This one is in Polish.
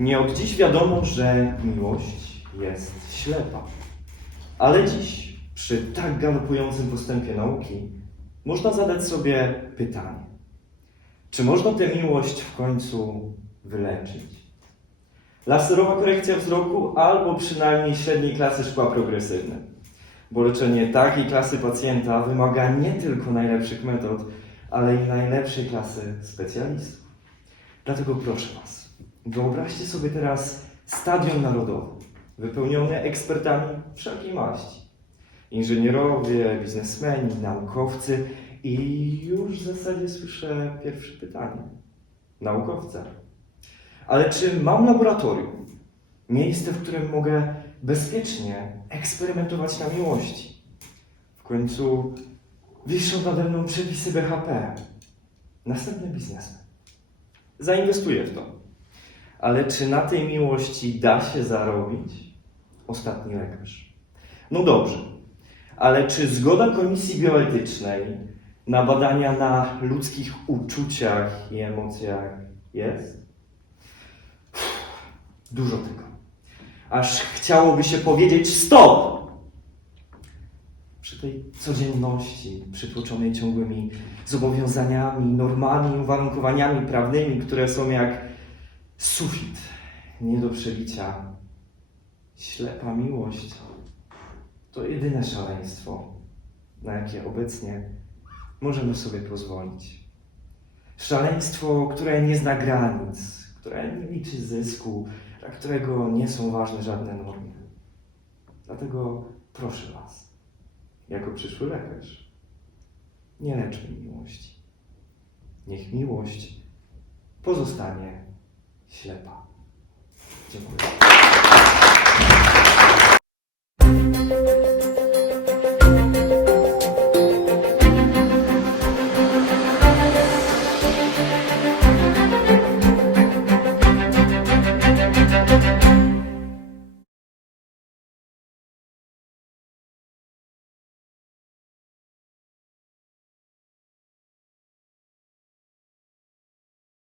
Nie od dziś wiadomo, że miłość jest ślepa. Ale dziś, przy tak galopującym postępie nauki, można zadać sobie pytanie: czy można tę miłość w końcu wyleczyć? Laserowa korekcja wzroku albo przynajmniej średniej klasy szkła progresywne. Bo leczenie takiej klasy pacjenta wymaga nie tylko najlepszych metod, ale i najlepszej klasy specjalistów. Dlatego proszę Was, wyobraźcie sobie teraz stadion narodowy, wypełniony ekspertami wszelkiej maści. Inżynierowie, biznesmeni, naukowcy i już w zasadzie słyszę pierwsze pytanie. Naukowca. Ale czy mam laboratorium? Miejsce, w którym mogę bezpiecznie eksperymentować na miłości. W końcu wiszą nade mną przepisy BHP. Następny biznesmen. Zainwestuję w to. Ale czy na tej miłości da się zarobić? Ostatni lekarz. No dobrze, ale czy zgoda komisji bioetycznej na badania na ludzkich uczuciach i emocjach jest? Dużo tego. Aż chciałoby się powiedzieć stop! Przy tej codzienności, przytłoczonej ciągłymi zobowiązaniami, normami, uwarunkowaniami prawnymi, które są jak sufit nie do przebicia. Ślepa miłość to jedyne szaleństwo, na jakie obecnie możemy sobie pozwolić. Szaleństwo, które nie zna granic, które nie liczy zysku, dla którego nie są ważne żadne normy. Dlatego proszę Was, jako przyszły lekarz, nie leczmy miłości. Niech miłość pozostanie ślepa. Dziękuję.